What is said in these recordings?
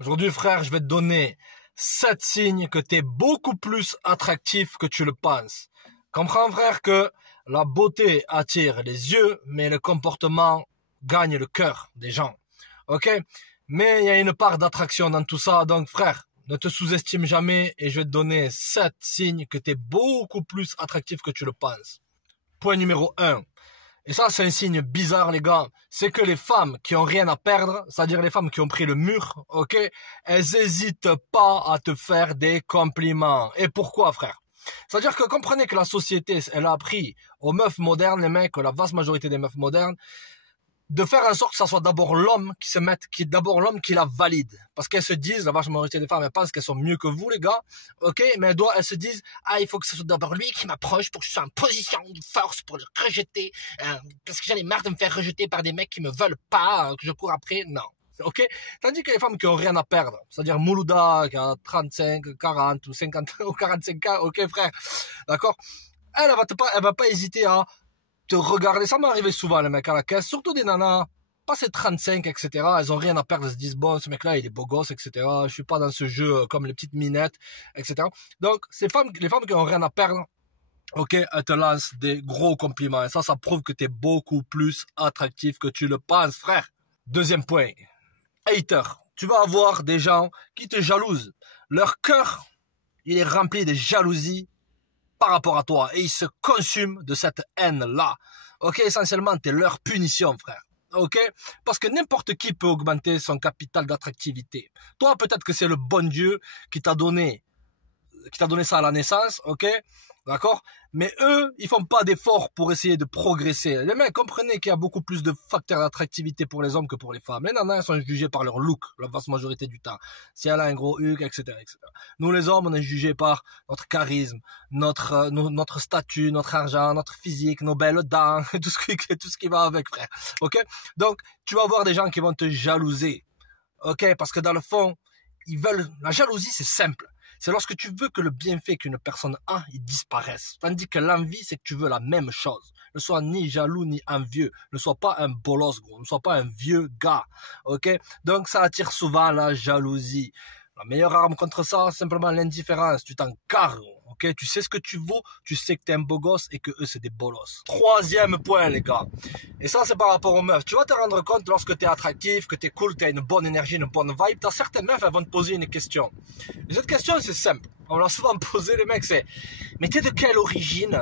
Aujourd'hui, frère, je vais te donner 7 signes que tu es beaucoup plus attractif que tu le penses. Comprends, frère, que la beauté attire les yeux, mais le comportement gagne le cœur des gens. Ok? Mais il y a une part d'attraction dans tout ça. Donc, frère, ne te sous-estime jamais et je vais te donner 7 signes que tu es beaucoup plus attractif que tu le penses. Point numéro 1. Et ça, c'est un signe bizarre, les gars. C'est que les femmes qui ont rien à perdre, c'est-à-dire les femmes qui ont pris le mur, ok, elles hésitent pas à te faire des compliments. Et pourquoi, frère? C'est-à-dire que comprenez que la société, elle a appris aux meufs modernes, les mecs, la vaste majorité des meufs modernes, de faire en sorte que ça soit d'abord l'homme qui se mette, d'abord l'homme qui la valide. Parce qu'elles se disent, la vaste majorité des femmes, elles pensent qu'elles sont mieux que vous, les gars, ok, mais elles se disent, il faut que ce soit d'abord lui qui m'approche pour que je sois en position de force pour le rejeter, parce que j'en ai marre de me faire rejeter par des mecs qui me veulent pas, que je cours après, non. Ok? Tandis que les femmes qui ont rien à perdre, c'est-à-dire Moulouda, qui a 35, 40 ou 50 ou 45 ans, ok, frère, d'accord? Elle va pas hésiter à te regarder, ça m'est arrivé souvent, les mecs à la caisse, surtout des nanas, passé 35, etc. Elles ont rien à perdre, elles se disent, bon, ce mec-là, il est beau gosse, etc. Je suis pas dans ce jeu comme les petites minettes, etc. Donc, les femmes qui ont rien à perdre, ok, elles te lancent des gros compliments. Et ça prouve que t'es beaucoup plus attractif que tu le penses, frère. Deuxième point. Hater. Tu vas avoir des gens qui te jalousent. Leur cœur, il est rempli de jalousie par rapport à toi et ils se consument de cette haine-là. Ok, essentiellement, t'es leur punition, frère. Ok, parce que n'importe qui peut augmenter son capital d'attractivité. Toi, peut-être que c'est le bon Dieu qui t'a donné ça à la naissance, ok, d'accord. Mais eux, ils font pas d'efforts pour essayer de progresser. Les mecs, comprenez qu'il y a beaucoup plus de facteurs d'attractivité pour les hommes que pour les femmes. Les nanas, elles sont jugées par leur look, la vaste majorité du temps. Si elle a un gros huc, etc., etc. Nous, les hommes, on est jugés par notre charisme, notre statut, notre argent, notre physique, nos belles dents, tout ce qui va avec, frère. Ok? Donc, tu vas voir des gens qui vont te jalouser. Ok? Parce que dans le fond, la jalousie, c'est simple. C'est lorsque tu veux que le bienfait qu'une personne a, il disparaisse. Tandis que l'envie, c'est que tu veux la même chose. Ne sois ni jaloux ni envieux. Ne sois pas un bolos, gros. Ne sois pas un vieux gars. Ok? Donc, ça attire souvent la jalousie. La meilleure arme contre ça, c'est simplement l'indifférence. Tu t'en carres, ok? Tu sais ce que tu vaux, tu sais que t'es un beau gosse et que eux, c'est des bolos. Troisième point, les gars. Et ça, c'est par rapport aux meufs. Tu vas te rendre compte lorsque t'es attractif, que t'es cool, que t'as une bonne énergie, une bonne vibe. T'as certaines meufs, elles vont te poser une question. Et cette question, c'est simple. On l'a souvent posé, les mecs, c'est, mais t'es de quelle origine?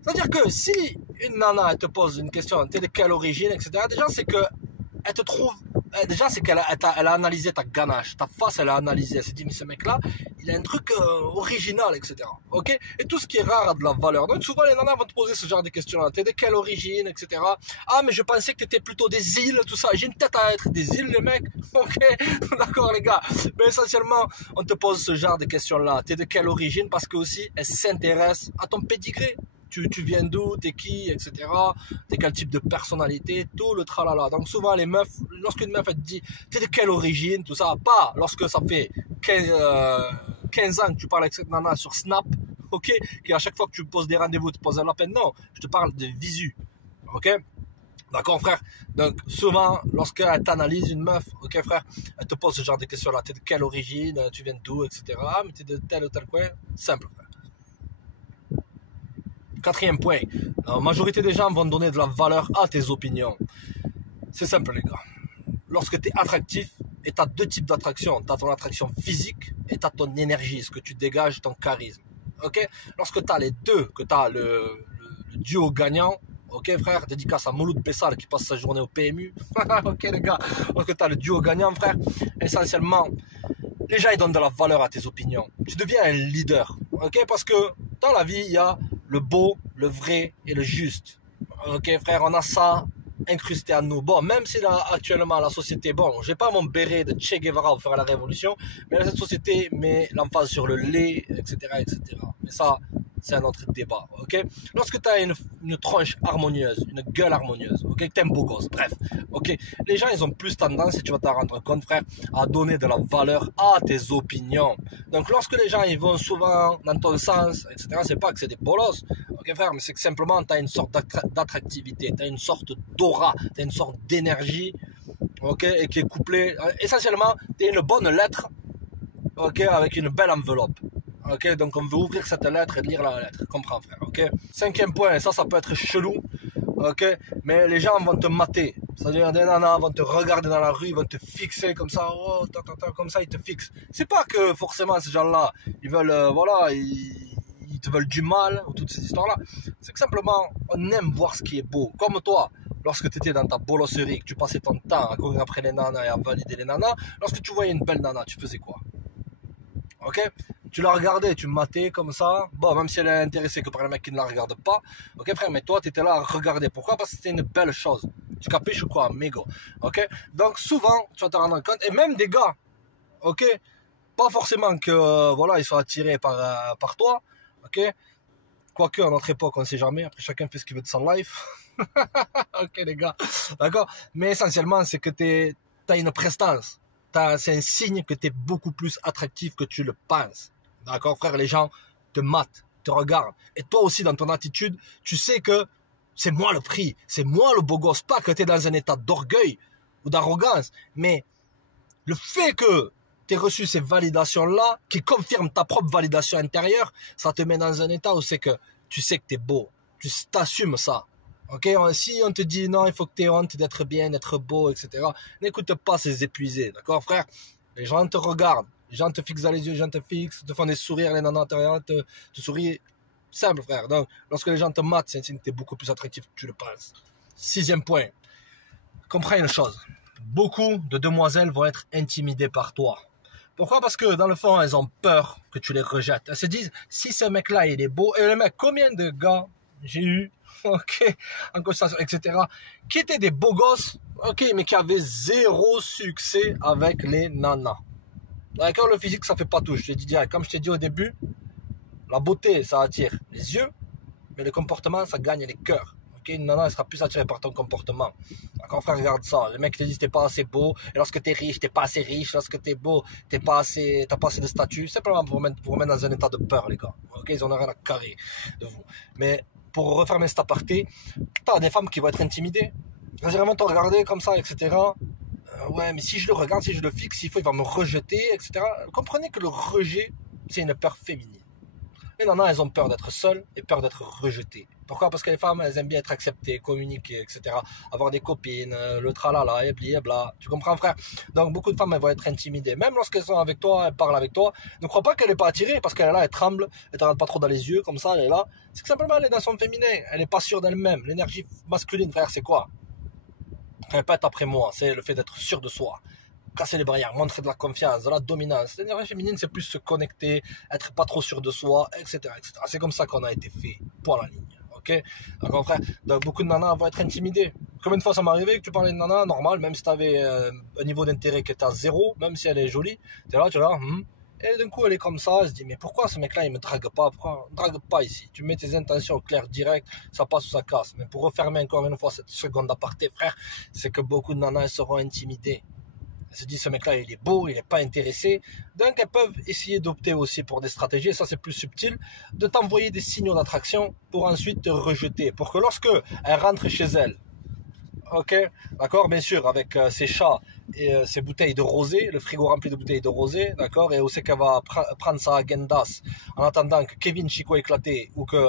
C'est-à-dire que si une nana, elle te pose une question, t'es de quelle origine, etc., déjà, c'est que elle te trouve, déjà, c'est qu'elle a analysé ta ganache, ta face, elle a analysé, elle s'est dit, mais ce mec-là, il a un truc original, etc. Ok? Et tout ce qui est rare a de la valeur. Donc, souvent, les nanas vont te poser ce genre de questions-là. T'es de quelle origine, etc. Ah, mais je pensais que t'étais plutôt des îles, tout ça. J'ai une tête à être des îles, les mecs. Ok? D'accord, les gars. Mais essentiellement, on te pose ce genre de questions-là. T'es de quelle origine? Parce que aussi, elle s'intéresse à ton pédigré. Tu viens d'où, t'es qui, etc. T'es quel type de personnalité, tout le tralala. Donc souvent les meufs, lorsqu'une meuf elle te dit t'es de quelle origine, tout ça, pas lorsque ça fait 15 ans que tu parles avec cette nana sur Snap, ok, qui à chaque fois que tu poses des rendez-vous te poses un appel, non, je te parle de visu, ok. D'accord, frère? Donc, souvent, lorsqu'elle t'analyse une meuf, ok, frère, elle te pose ce genre de questions-là. T'es de quelle origine, tu viens d'où, etc. Mais t'es de tel ou tel coin. Simple, frère. Quatrième point, la majorité des gens vont donner de la valeur à tes opinions. C'est simple, les gars. Lorsque tu es attractif, et tu as deux types d'attraction. Tu as ton attraction physique et tu as ton énergie, ce que tu dégages, ton charisme. Ok? Lorsque tu as les deux, que tu as le duo gagnant, ok, frère, dédicace à Mouloud Bessal qui passe sa journée au PMU. Ok, les gars, lorsque tu as le duo gagnant, frère, essentiellement, les gens ils donnent de la valeur à tes opinions. Tu deviens un leader. Ok? Parce que dans la vie, il y a le beau, le vrai et le juste. Ok, frère, on a ça incrusté à nous. Bon, même si là, actuellement, la société, bon, j'ai pas mon béret de Che Guevara pour faire la révolution, mais cette société met l'emphase sur le lait, etc., etc. Mais ça, c'est un autre débat, ok? Lorsque tu as une tronche harmonieuse, une gueule harmonieuse, ok? Que t'es un beau gosse, bref, ok? Les gens, ils ont plus tendance, et tu vas t'en rendre compte, frère, à donner de la valeur à tes opinions. Donc, lorsque les gens, ils vont souvent dans ton sens, etc., c'est pas que c'est des bolos, ok, frère, mais c'est que simplement, tu as une sorte d'attractivité, tu as une sorte d'aura, tu as une sorte d'énergie ok, et qui est couplé, essentiellement, t'es une bonne lettre, ok, avec une belle enveloppe. Ok, donc on veut ouvrir cette lettre et lire la lettre, comprends frère, ok. Cinquième point, ça peut être chelou, ok, mais les gens vont te mater, c'est-à-dire des nanas vont te regarder dans la rue, ils vont te fixer comme ça, oh, comme ça ils te fixent. C'est pas que forcément ces gens-là, ils veulent, voilà, ils te veulent du mal, ou toutes ces histoires-là, c'est que simplement, on aime voir ce qui est beau, comme toi. Lorsque tu étais dans ta bolosserie, que tu passais ton temps à courir après les nanas et à valider les nanas, lorsque tu voyais une belle nana, tu faisais quoi? Ok? Tu la regardais, tu matais comme ça. Bon, même si elle est intéressée que par les mecs qui ne la regardent pas. Ok, frère, mais toi, tu étais là à regarder. Pourquoi? Parce que c'était une belle chose. Tu capiches ou quoi, amigo? Ok? Donc, souvent, tu vas te rendre compte, et même des gars, ok? Pas forcément que, voilà, ils soient attirés par toi. Ok? Quoique, à notre époque, on ne sait jamais. Après, chacun fait ce qu'il veut de son life. Ok, les gars. D'accord? Mais essentiellement, c'est que t'as une prestance. C'est un signe que tu es beaucoup plus attractif que tu le penses. D'accord, frère? Les gens te matent, te regardent. Et toi aussi, dans ton attitude, tu sais que c'est moi le prix. C'est moi le beau gosse. Pas que tu es dans un état d'orgueil ou d'arrogance. Mais le fait que tu aies reçu ces validations-là, qui confirment ta propre validation intérieure, ça te met dans un état où c'est que tu sais que tu es beau. Tu t'assumes ça. Ok, si on te dit non, il faut que tu aies honte d'être bien, d'être beau, etc. N'écoute pas ces épuisés, d'accord, frère? Les gens te regardent, les gens te fixent dans les yeux, les gens te fixent, te font des sourires, les nanas te sourient. Simple, frère. Donc, lorsque les gens te matent, c'est un signe que tu es beaucoup plus attractif que tu le penses. Sixième point. Comprends une chose. Beaucoup de demoiselles vont être intimidées par toi. Pourquoi? Parce que dans le fond, elles ont peur que tu les rejettes. Elles se disent, si ce mec-là, il est beau, et le mec, combien de gars j'ai eu, ok, en conversation, etc., qui étaient des beaux gosses, ok, mais qui avaient zéro succès avec les nanas. D'accord, le physique, ça fait pas tout, je te dis direct. Comme je t'ai dit au début, la beauté, ça attire les yeux, mais le comportement, ça gagne les cœurs. Ok, une nana, elle sera plus attirée par ton comportement. D'accord, frère, regarde ça. Les mecs te disent, t'es pas assez beau, et lorsque t'es riche, t'es pas assez riche, lorsque t'es beau, t'as pas assez de statut, simplement pour vous remettre dans un état de peur, les gars. Ok, ils en ont rien à carrer de vous. Mais, pour refermer cet aparté, t'as des femmes qui vont être intimidées. C'est vraiment te regarder comme ça, etc. Ouais, mais si je le regarde, si je le fixe, il va me rejeter, etc. Comprenez que le rejet, c'est une peur féminine. Les nanas, elles ont peur d'être seules et peur d'être rejetées. Pourquoi? Parce que les femmes, elles aiment bien être acceptées, communiquer, etc. Avoir des copines, le tralala, et bli, et bla. Tu comprends, frère? Donc, beaucoup de femmes, elles vont être intimidées. Même lorsqu'elles sont avec toi, elles parlent avec toi. Ne crois pas qu'elle n'est pas attirée parce qu'elle est là, elle tremble, elle te regarde pas trop dans les yeux, comme ça, elle est là. C'est que simplement, elle est dans son féminin. Elle n'est pas sûre d'elle-même. L'énergie masculine, frère, c'est quoi? Répète après moi, c'est le fait d'être sûr de soi. Casser les barrières, montrer de la confiance, de la dominance. L'énergie féminine, c'est plus se connecter, être pas trop sûr de soi, etc., etc. C'est comme ça qu'on a été fait, pour la ligne. Ok? D'accord, frère? Donc, beaucoup de nanas vont être intimidées. Combien de fois ça m'est arrivé que tu parlais de nana, normal, même si tu avais un niveau d'intérêt qui était à zéro, même si elle est jolie, tu es là, et d'un coup, elle est comme ça, elle se dit, mais pourquoi ce mec-là, il me drague pas? Pourquoi? Drague pas ici. Tu mets tes intentions au clair direct, ça passe ou ça casse. Mais pour refermer encore une fois cette seconde aparté, frère, c'est que beaucoup de nanas, elles seront intimidées. Elles se disent, ce mec-là, il est beau, il n'est pas intéressé. Donc, elles peuvent essayer d'opter aussi pour des stratégies, et ça, c'est plus subtil, de t'envoyer des signaux d'attraction pour ensuite te rejeter. Pour que lorsque elles rentrent chez elles, ok, d'accord, bien sûr, avec ses chats et ses bouteilles de rosé, le frigo rempli de bouteilles de rosé, d'accord, et où c'est qu'elle va prendre sa agendas en attendant que Kevin Chico éclaté ou que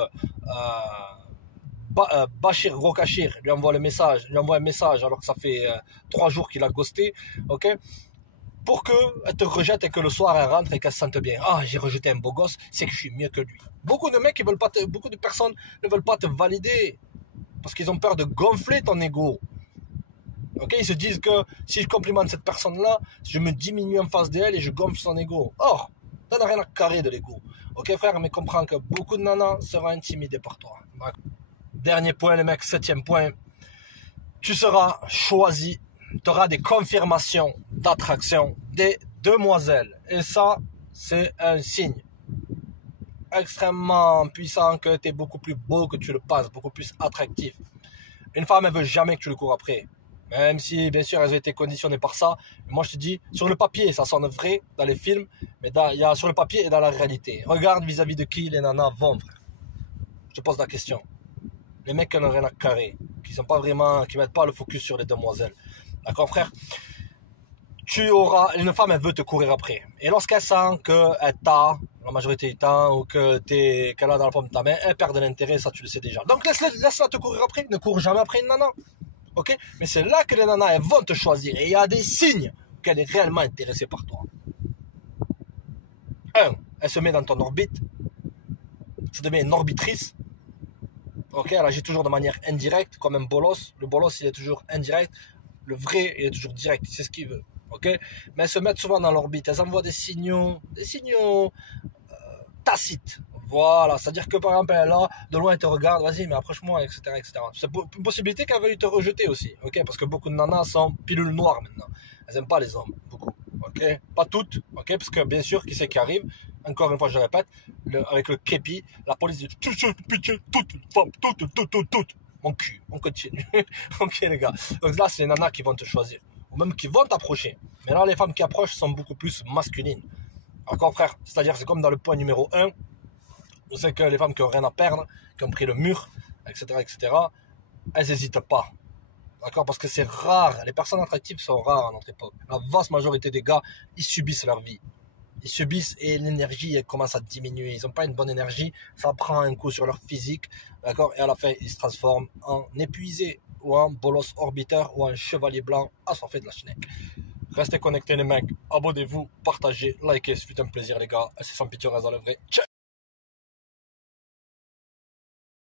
Bachir Grokachir lui envoie un message alors que ça fait 3 jours qu'il a ghosté, ok, pour qu'elle te rejette et que le soir elle rentre et qu'elle se sente bien. Ah, j'ai rejeté un beau gosse, c'est que je suis mieux que lui. Beaucoup de mecs, beaucoup de personnes ne veulent pas te valider parce qu'ils ont peur de gonfler ton ego. Ok, ils se disent que si je complimente cette personne-là, je me diminue en face d'elle et je gonfle son ego. Or, t'en as rien à carrer de l'ego. Ok, frère, mais comprends que beaucoup de nanas seront intimidées par toi. Dernier point, les mecs, 7e point. Tu seras choisi. Tu auras des confirmations d'attraction des demoiselles. Et ça, c'est un signe extrêmement puissant que tu es beaucoup plus beau que tu le penses, beaucoup plus attractif. Une femme, elle veut jamais que tu le cours après. Même si, bien sûr, elles ont été conditionnées par ça. Moi, je te dis, sur le papier, ça sonne vrai dans les films, mais il y a sur le papier et dans la réalité. Regarde vis-à-vis de qui les nanas vont, frère. Je te pose la question. Les mecs qui n'ont rien à carrer, qui mettent pas le focus sur les demoiselles. D'accord, frère? Une femme, elle veut te courir après. Et lorsqu'elle sent qu'elle t'a, la majorité du temps, ou qu'elle a dans la paume de ta main, elle perd de l'intérêt, ça tu le sais déjà. Donc laisse-la te courir après, ne cours jamais après une nana. Ok? Mais c'est là que les nanas, elles vont te choisir. Et il y a des signes qu'elle est réellement intéressée par toi. Elle se met dans ton orbite. Ça devient une orbitrice. Ok? Elle agit toujours de manière indirecte, comme un bolos. Le bolos, il est toujours indirect. Le vrai, il est toujours direct. C'est ce qu'il veut. Ok? Mais elles se mettent souvent dans l'orbite. Elles envoient des signaux tacites. Voilà, c'est-à-dire que par exemple, elle est là, de loin, elle te regarde, vas-y, mais approche-moi, etc., etc. C'est une possibilité qu'elle veuille te rejeter aussi, ok? Parce que beaucoup de nanas sont pilules noires maintenant. Elles n'aiment pas les hommes, beaucoup, ok? Pas toutes, ok? Parce que bien sûr, qui c'est qui arrive? Encore une fois, je répète, avec le képi, la police dit pitié, toutes, mon cul, on continue. Ok, les gars. Donc là, c'est les nanas qui vont te choisir, ou même qui vont t'approcher. Mais là, les femmes qui approchent sont beaucoup plus masculines. D'accord, frère? C'est-à-dire, c'est comme dans le point numéro 1. Vous savez que les femmes qui n'ont rien à perdre, qui ont pris le mur, etc., elles n'hésitent pas. D'accord? Parce que c'est rare. Les personnes attractives sont rares à notre époque. La vaste majorité des gars, ils subissent leur vie. Ils subissent et l'énergie elle commence à diminuer. Ils n'ont pas une bonne énergie. Ça prend un coup sur leur physique. D'accord? Et à la fin, ils se transforment en épuisés ou en bolos orbiteur ou en chevalier blanc assoiffé de la chenille. Restez connectés les mecs. Abonnez-vous, partagez, likez. C'est un plaisir les gars. C'est sans pitié, on reste dans le vrai. Ciao!